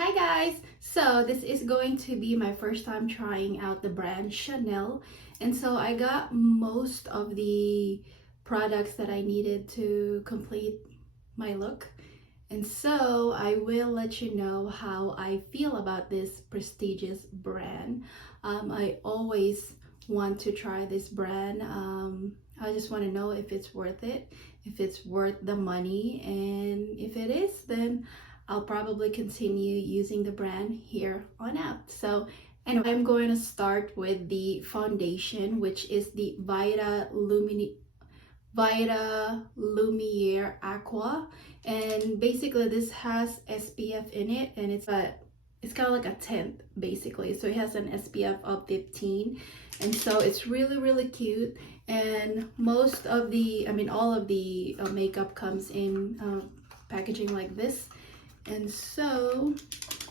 Hi guys! So this is going to be my first time trying out the brand Chanel, and so I got most of the products that I needed to complete my look, and so I will let you know how I feel about this prestigious brand. I always want to try this brand. I just want to know if it's worth it, if it's worth the money, and if it is, then I'll probably continue using the brand here on out. So anyway, I'm going to start with the foundation, which is the Vita Lumiere Aqua, and basically this has SPF in it, and it's kind of like a tint basically, so it has an SPF of 15, and so it's really cute. And most of the, all of the makeup comes in packaging like this, and so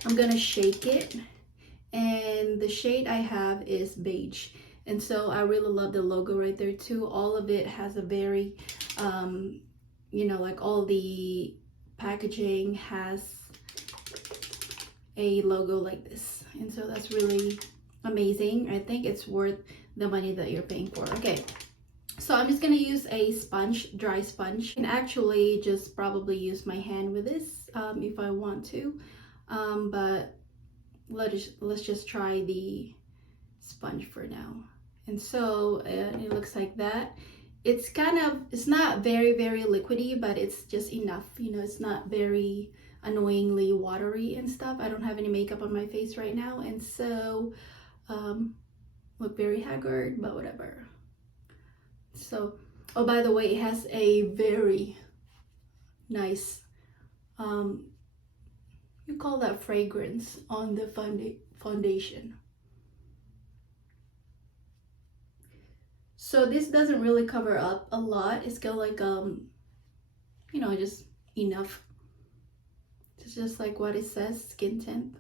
I'm gonna shake it, and the shade I have is beige, and so I really love the logo right there too. All of it has a very like all the packaging has a logo like this, and so that's really amazing. I think it's worth the money that you're paying for. Okay, so I'm just gonna use a sponge, dry sponge, and actually just probably use my hand with this if I want to, but let's just try the sponge for now. And so it looks like that. It's not very liquidy, but it's just enough, it's not very annoyingly watery and stuff. I don't have any makeup on my face right now, and so look very haggard, but whatever. So, oh, by the way, it has a very nice you call that fragrance on the foundation. So this doesn't really cover up a lot. It's got like just enough. It's just like what it says, skin tint.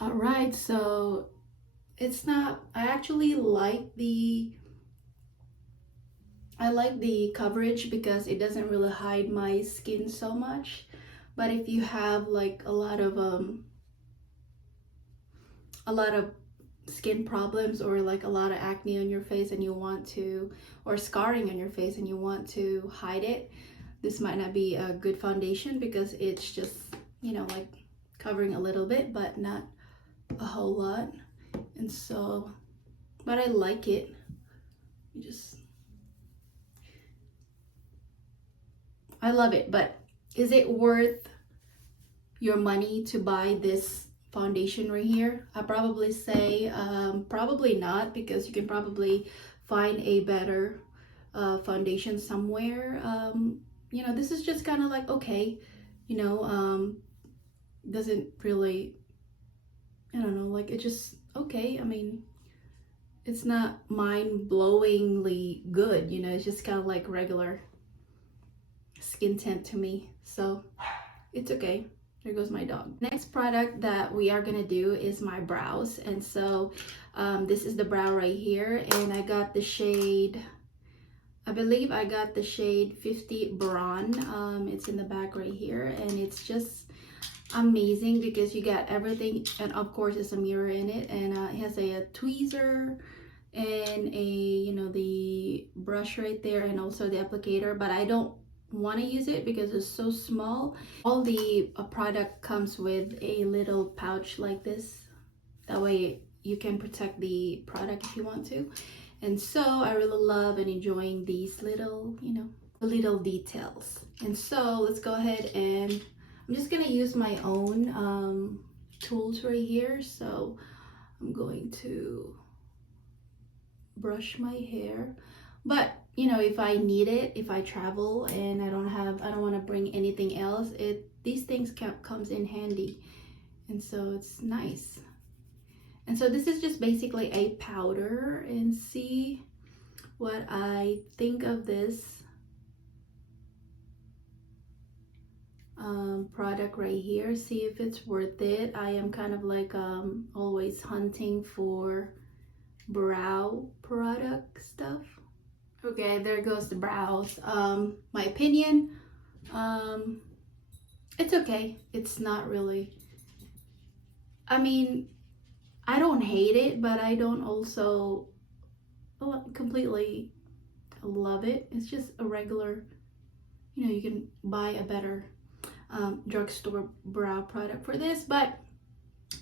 All right, so it's not, I actually like the coverage because it doesn't really hide my skin so much. But if you have like a lot of skin problems, or like a lot of acne on your face and you want to, or scarring on your face and you want to hide it, this might not be a good foundation because it's just like covering a little bit but not a whole lot. And so, but I like it. I love it. But is it worth your money to buy this foundation right here? I probably say probably not, because you can probably find a better foundation somewhere. This is just kind of like, okay, doesn't really, I don't know, like, it just okay. It's not mind-blowingly good, it's just kind of like regular skin tint to me, so it's okay. There goes my dog. Next product that we are gonna do is my brows, and so this is the brow right here, and I got the shade, I believe I got the shade 50 Brawn. It's in the back right here, and it's just amazing because you got everything, and of course it's a mirror in it, and it has a tweezer and a the brush right there, and also the applicator, but I don't want to use it because it's so small. All the product comes with a little pouch like this, that way you can protect the product if you want to. And so I really love and enjoying these little little details. And so let's go ahead, and I'm just gonna use my own tools right here. So I'm going to brush my hair, but if I need it, if I travel and I don't want to bring anything else, these things comes in handy, and so it's nice. And so this is just basically a powder, and see what I think of this. product right here, see if it's worth it. I am kind of like always hunting for brow product stuff. Okay, there goes the brows. My opinion, um it's okay. It's not really, I mean, I don't hate it, but I don't also completely love it. It's just a regular, you know, you can buy a better drugstore brow product for this. But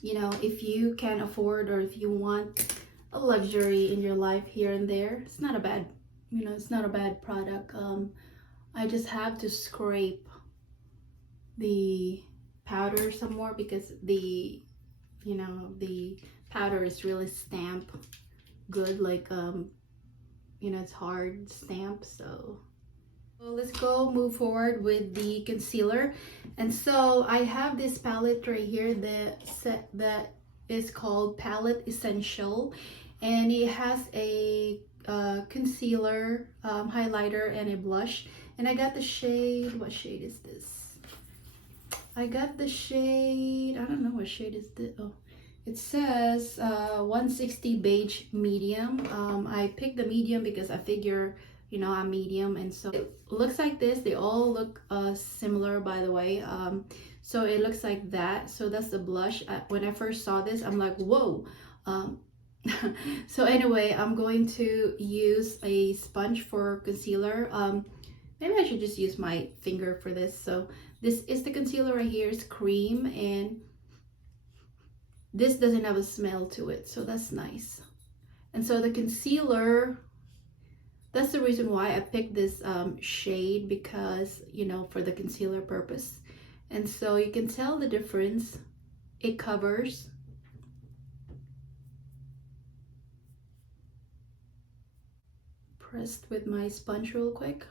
you know, if you can afford, or if you want a luxury in your life here and there, it's not a bad, you know, it's not a bad product. I just have to scrape the powder some more because the, you know, the powder is really stamp good, like you know, it's hard stamp. So well, let's go move forward with the concealer. And so I have this palette right here, that is called Palette Essential, and it has a concealer, highlighter, and a blush. And I got the shade, what shade is this? I got the shade, I don't know what shade is this. Oh, it says 160 beige medium. I picked the medium because I figure, you know, I'm medium, and so it looks like this. They all look similar, by the way. So it looks like that. So that's the blush. When I first saw this, I'm like, whoa. So anyway, I'm going to use a sponge for concealer. Maybe I should just use my finger for this. So this is the concealer right here. It's cream, and this doesn't have a smell to it, so that's nice. And so the concealer, that's the reason why I picked this shade, because, you know, for the concealer purpose. And so you can tell the difference. It covers. Pressed with my sponge real quick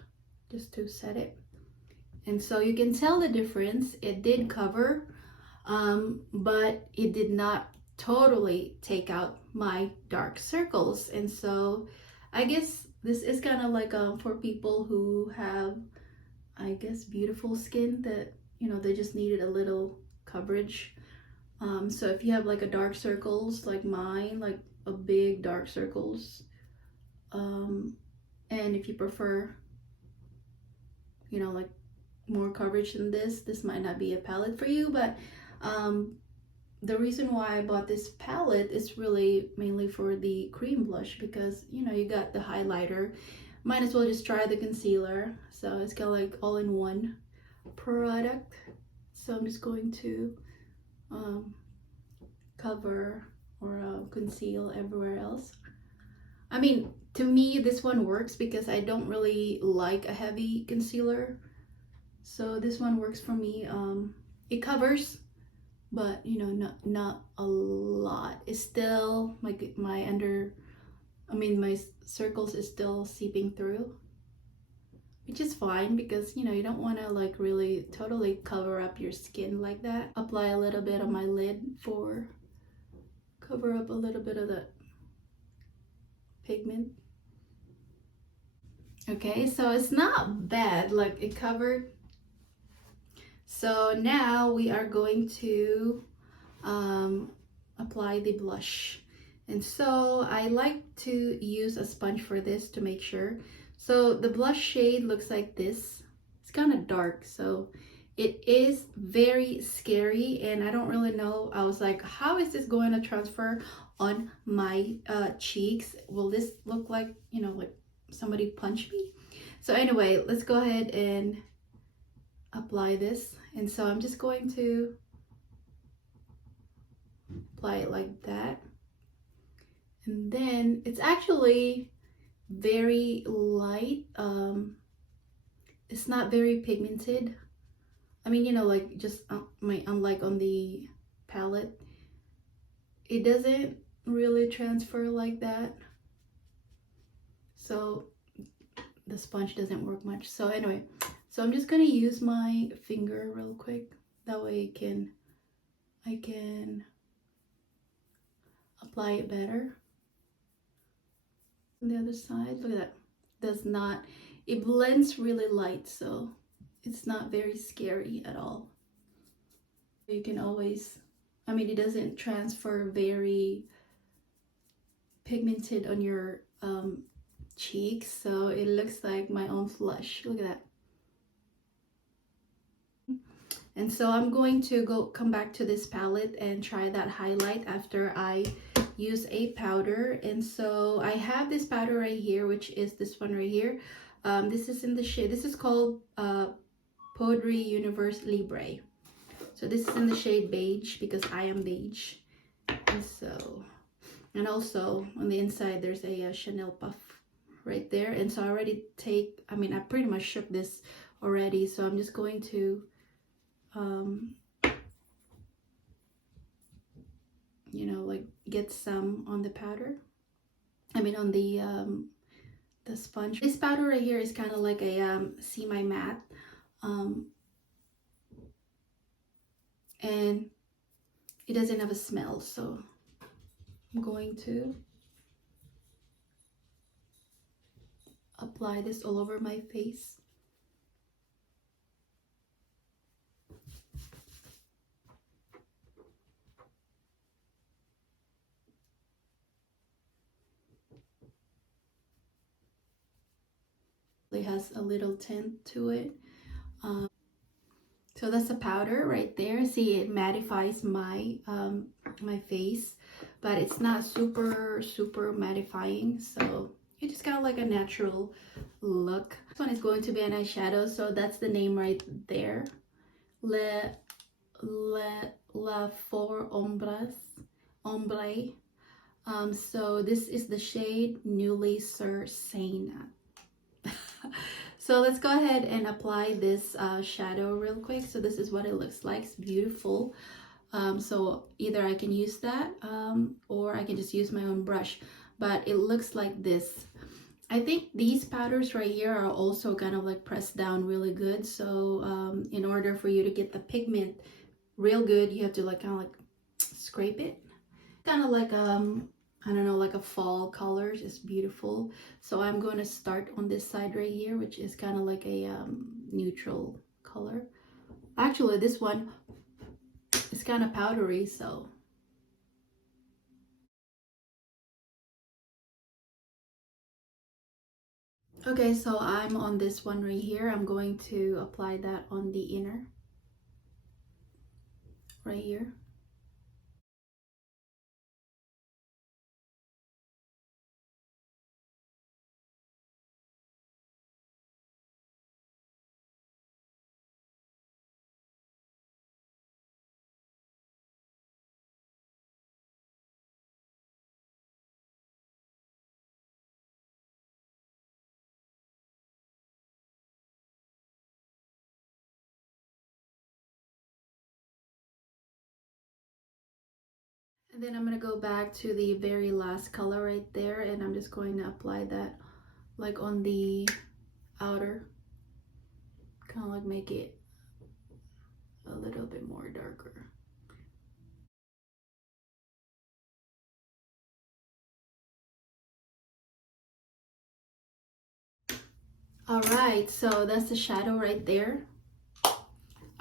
just to set it. And so you can tell the difference. It did cover, but it did not totally take out my dark circles. And so I guess this is kind of like for people who have, I guess, beautiful skin that, you know, they just needed a little coverage. So if you have like a dark circles like mine, like a big dark circles, and if you prefer, you know, like more coverage than this might not be a palette for you. But the reason why I bought this palette is really mainly for the cream blush, because, you know, you got the highlighter, might as well just try the concealer. So it's got like all-in-one product. So I'm just going to cover or conceal everywhere else. I mean, to me this one works because I don't really like a heavy concealer, so this one works for me. It covers, but, you know, not a lot. It's still like my circles is still seeping through, which is fine, because, you know, you don't want to like really totally cover up your skin like that. Apply a little bit on my lid for cover up a little bit of the pigment. Okay, so it's not bad, like it covered. So now we are going to apply the blush. And so I like to use a sponge for this to make sure. So the blush shade looks like this. It's kind of dark, so it is very scary, and I don't really know. I was like, how is this going to transfer on my cheeks? Will this look like, you know, like somebody punched me? So anyway, let's go ahead and apply this. And so I'm just going to apply it like that. And then it's actually very light. It's not very pigmented. I mean, you know, like just unlike on the palette, it doesn't really transfer like that. So the sponge doesn't work much. So anyway, so I'm just gonna use my finger real quick. That way I can apply it better. On the other side, look at that. Does not, it blends really light, so It's not very scary at all. You can always, I mean, it doesn't transfer very pigmented on your cheeks, so it looks like my own flush. Look at that. And so I'm going to come back to this palette and try that highlight after I use a powder. And so I have this powder right here, which is this one right here. This is in the shade, this is called Poudre Universe Libre. So this is in the shade beige because I am beige. And so, and also on the inside there's a Chanel puff right there. And so I already I pretty much shook this already, so I'm just going to you know, like get some on the powder, on the sponge. This powder right here is kind of like a semi-matte, and it doesn't have a smell, so I'm going to apply this all over my face. It has a little tint to it. So that's a powder right there. See, it mattifies my my face, but it's not super mattifying, so it's just kind of like a natural look. This one is going to be an eyeshadow, so that's the name right there. La Four Ombres Ombre. So this is the shade Newly Sur Saint. So let's go ahead and apply this shadow real quick. So this is what it looks like. It's beautiful. So either I can use that or I can just use my own brush, but it looks like this. I think these powders right here are also kind of like pressed down really good. So in order for you to get the pigment real good, you have to like kind of like scrape it. Kind of like I don't know, like a fall color. It's beautiful. So I'm going to start on this side right here, which is kind of like a neutral color. Actually, this one is kind of powdery, so. Okay, so I'm on this one right here. I'm going to apply that on the inner right here. And then I'm going to go back to the very last color right there, and I'm just going to apply that like on the outer, kind of like make it a little bit more darker. All right, so that's the shadow right there. All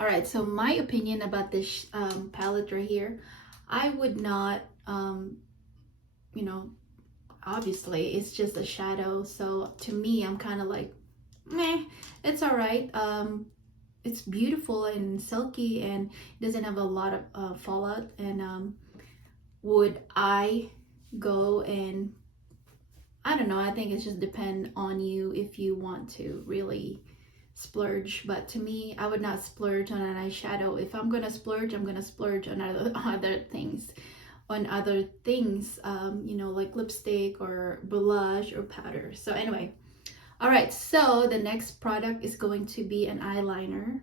right, so my opinion about this palette right here, I would not, you know, obviously it's just a shadow. So to me, I'm kind of like, meh, it's all right. It's beautiful and silky and doesn't have a lot of fallout. And would I go and, I don't know, I think it's just depend on you if you want to really splurge. But to me, I would not splurge on an eyeshadow. If I'm gonna splurge, I'm gonna splurge on other things, you know, like lipstick or blush or powder. So anyway, all right, so the next product is going to be an eyeliner,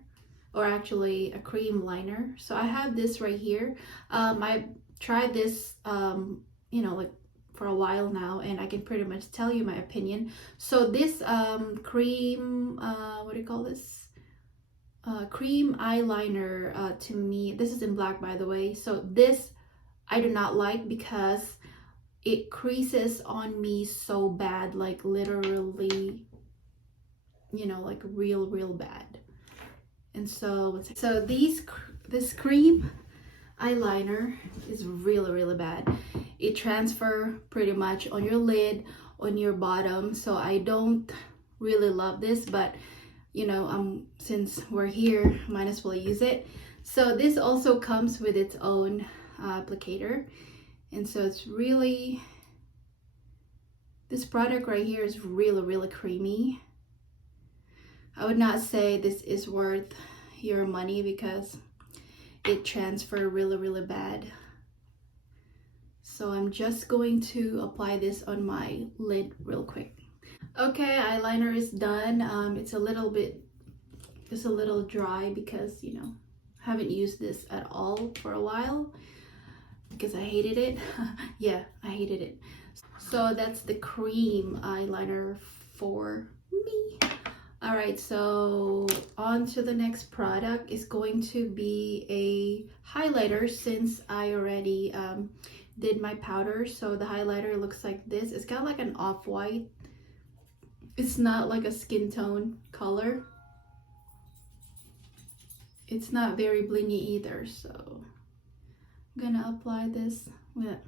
or actually a cream liner. So I have this right here. I tried this you know, like for a while now, and I can pretty much tell you my opinion. So this cream, what do you call this? Cream eyeliner, to me, this is in black, by the way. So this I do not like because it creases on me so bad, like literally, you know, like real bad. And so this cream eyeliner is really bad. It transfer pretty much on your lid, on your bottom, so I don't really love this, but you know, since we're here, might as well use it. So this also comes with its own applicator, and so it's really, this product right here is really creamy. I would not say this is worth your money because it transfer really bad. So I'm just going to apply this on my lid real quick. Okay, eyeliner is done. It's a little dry because, you know, I haven't used this at all for a while because I hated it. Yeah, I hated it. So that's the cream eyeliner for me. All right, so on to the next product is going to be a highlighter, since I already did my powder. So the highlighter looks like this. It's got like an off-white. It's not like a skin tone color. It's not very blingy either, so I'm gonna apply this with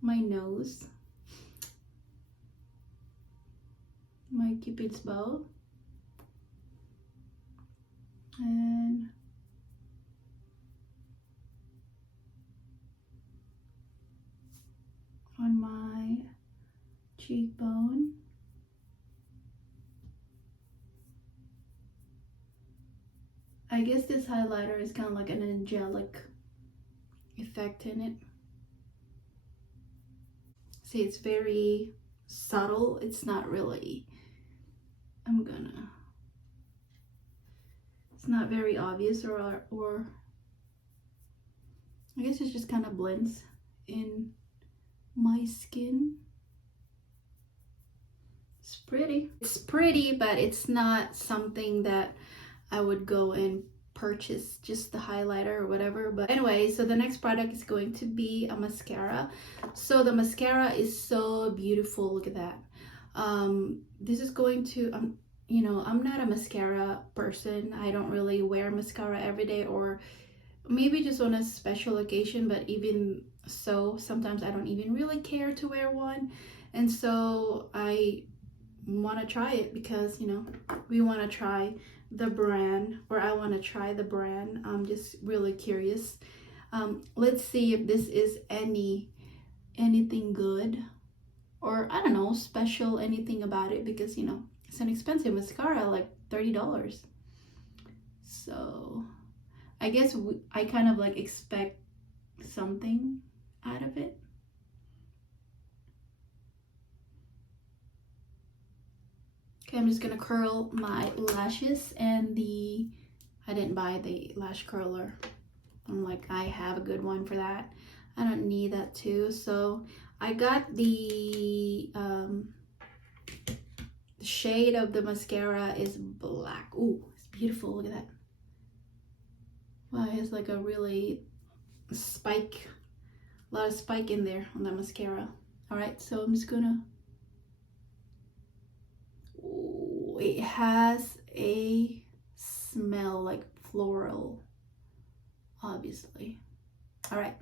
my nose, my cupid's bow, and on my cheekbone. I guess this highlighter is kind of like an angelic effect in it. See, it's very subtle. It's not really, it's not very obvious, or I guess it just kind of blends in my skin. It's pretty. It's pretty, but it's not something that I would go and purchase just the highlighter or whatever. But anyway, so the next product is going to be a mascara. So the mascara is so beautiful. Look at that. This is going to, you know, I'm not a mascara person. I don't really wear mascara every day, or maybe just on a special occasion, but even so, sometimes I don't even really care to wear one. And so I want to try it because, you know, we want to try the brand, or I want to try the brand. I'm just really curious. Let's see if this is anything good, or I don't know, special, anything about it, because, you know, it's an expensive mascara, like $30. So I guess I kind of like expect something out of it. Okay, I'm just gonna curl my lashes, and I didn't buy the lash curler. I'm like, I have a good one for that. I don't need that too. So I got the shade of the mascara is black. Ooh, it's beautiful. Look at that. Wow, it has like a really a lot of spike in there on that mascara. All right, so I'm just gonna, ooh, it has a smell like floral, obviously. All right.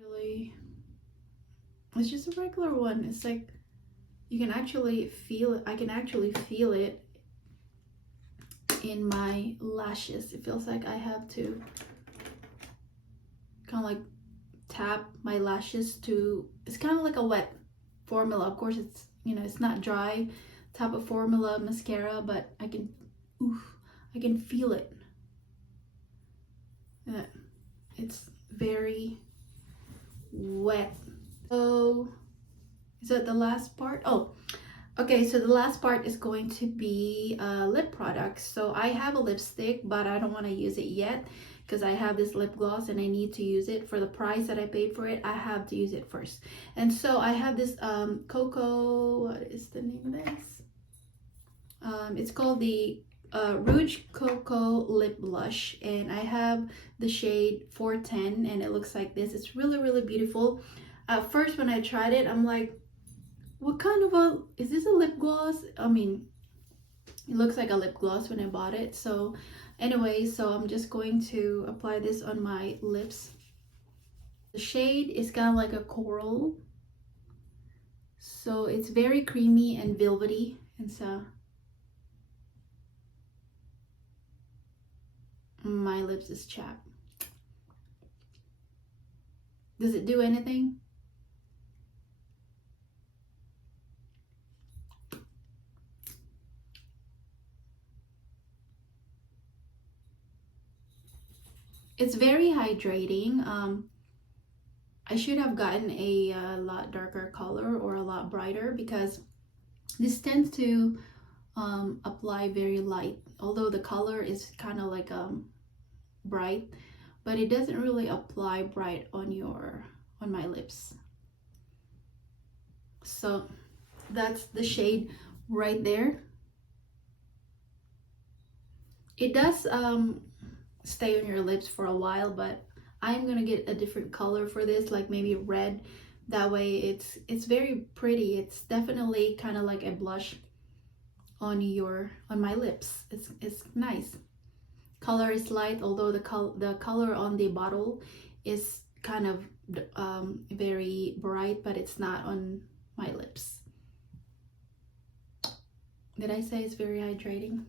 Really, it's just a regular one. It's like you can actually feel it. I can actually feel it in my lashes. It feels like I have to kind of like tap my lashes to, it's kind of like a wet formula. Of course, it's, you know, it's not dry type of formula mascara, but I can, oof, I can feel it. It's very wet. So is that the last part? Oh, Okay, so the last part is going to be lip products. So I have a lipstick, but I don't want to use it yet because I have this lip gloss and I need to use it for the price that I paid for it. I have to use it first. And so I have this Cocoa, what is the name of this? It's called the Rouge Cocoa Lip Blush, and I have the shade 410, and it looks like this. It's really, really beautiful. At first, when I tried it, I'm like, what kind of a, is this a lip gloss? I mean, it looks like a lip gloss when I bought it. So anyway, so I'm just going to apply this on my lips. The shade is kind of like a coral. So it's very creamy and velvety. And so my lips is chapped. Does it do anything? It's very hydrating. I should have gotten a lot darker color or a lot brighter because this tends to apply very light. Although the color is kind of like bright, but it doesn't really apply bright on my lips. So that's the shade right there. It does stay on your lips for a while, but I'm gonna get a different color for this, like maybe red. That way it's very pretty. It's definitely kind of like a blush on my lips. It's nice. Color is light, although the color on the bottle is kind of very bright, but it's not on my lips. Did I say it's very hydrating?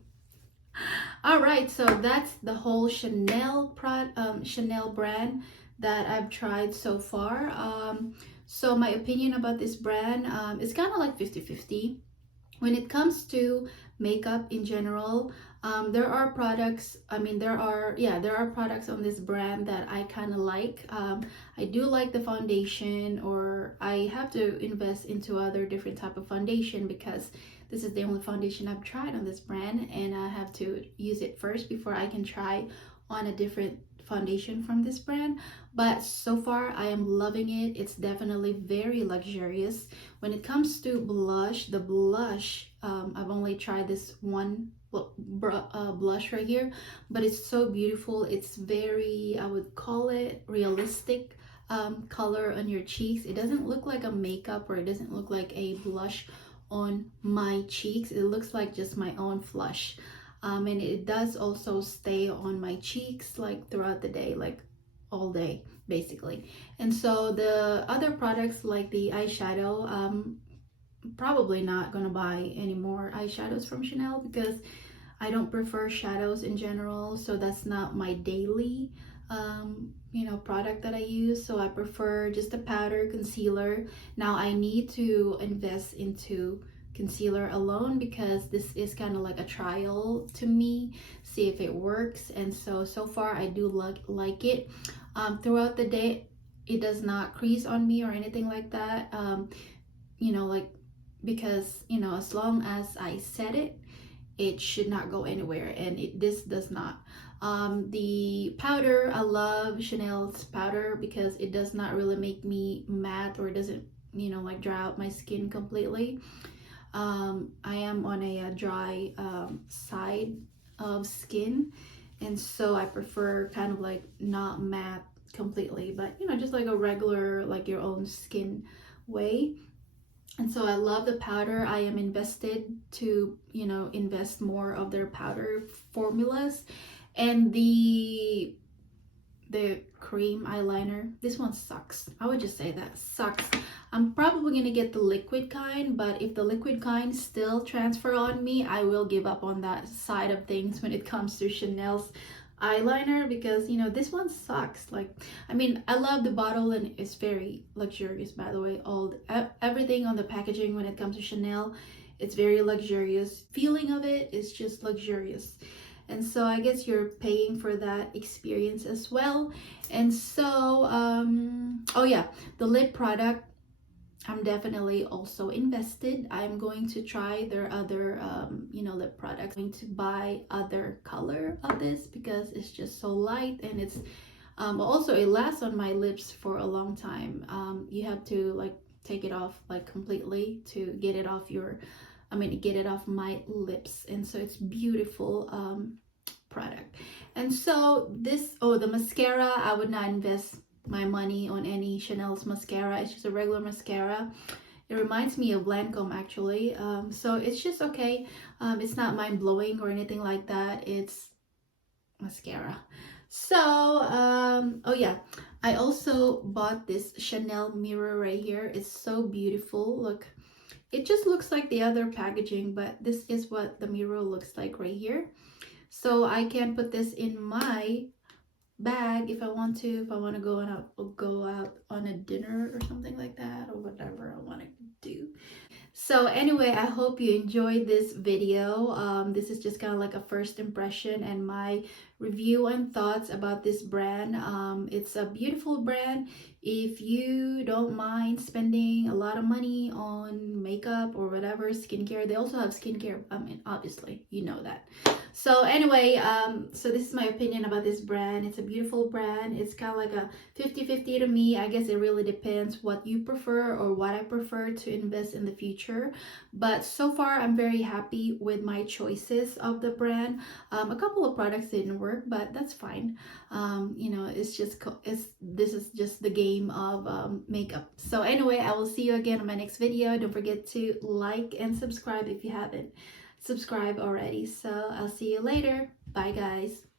All right, so that's the whole Chanel brand that I've tried so far. So my opinion about this brand is kind of like 50-50. When it comes to makeup in general, there are products, there are products on this brand that I kind of like. I do like the foundation, or I have to invest into other different type of foundation because this is the only foundation I've tried on this brand, and I have to use it first before I can try on a different foundation from this brand. But so far I am loving it. It's definitely very luxurious. When it comes to blush, the blush, I've only tried this one blush right here, but it's so beautiful. It's very, I would call it realistic color on your cheeks. It doesn't look like a makeup, or it doesn't look like a blush on my cheeks. It looks like just my own flush. And it does also stay on my cheeks like throughout the day, like all day basically. And so the other products like the eyeshadow, probably not gonna buy any more eyeshadows from Chanel because I don't prefer shadows in general. So that's not my daily product that I use. So I prefer just a powder concealer. Now I need to invest into concealer alone because this is kind of like a trial to me, see if it works. And so far I do like it. Throughout the day it does not crease on me or anything like that, because as long as I set it, it should not go anywhere, and this does not. The powder, I love Chanel's powder because it does not really make me matte, or it doesn't dry out my skin completely. I am on a dry side of skin, and so I prefer kind of like not matte completely, but just like a regular, like your own skin way. And so I love the powder. I am invested to invest more of their powder formulas. And the cream eyeliner, this one sucks. I would just say that sucks. I'm probably gonna get the liquid kind, but if the liquid kind still transfer on me, I will give up on that side of things when it comes to Chanel's eyeliner, because this one sucks. I love the bottle and it's very luxurious, by the way. Everything on the packaging when it comes to Chanel, it's very luxurious. Feeling of it is just luxurious. And so I guess you're paying for that experience as well. And so oh yeah, the lip product, I'm definitely also invested. I'm going to try their other you know, lip products. I'm going to buy other color of this because it's just so light, and it's also it lasts on my lips for a long time. You have to like take it off like completely to get it off your, I mean, get it off my lips. And so it's beautiful product. And so this, oh, the mascara, I would not invest my money on any Chanel's mascara. It's just a regular mascara. It reminds me of Lancome actually. So it's just okay. It's not mind-blowing or anything like that. It's mascara. So oh yeah, I also bought this Chanel mirror right here. It's so beautiful. Look, it just looks like the other packaging, but this is what the mirror looks like right here. So I can put this in my bag if I want to, go out on a dinner or something like that, or whatever I want to do. So anyway, I hope you enjoyed this video. This is just kind of like a first impression and my review and thoughts about this brand. It's a beautiful brand. If you don't mind spending a lot of money on makeup or whatever, skincare, they also have skincare. I mean, obviously, you know that. So anyway, so this is my opinion about this brand. It's a beautiful brand. It's kind of like a 50-50 to me. I guess it really depends what you prefer or what I prefer to invest in the future. But so far, I'm very happy with my choices of the brand. A couple of products didn't work, but that's fine. You know, this is just the game of makeup. So anyway, I will see you again in my next video. Don't forget to like and subscribe if you haven't subscribed already. So I'll see you later. Bye guys.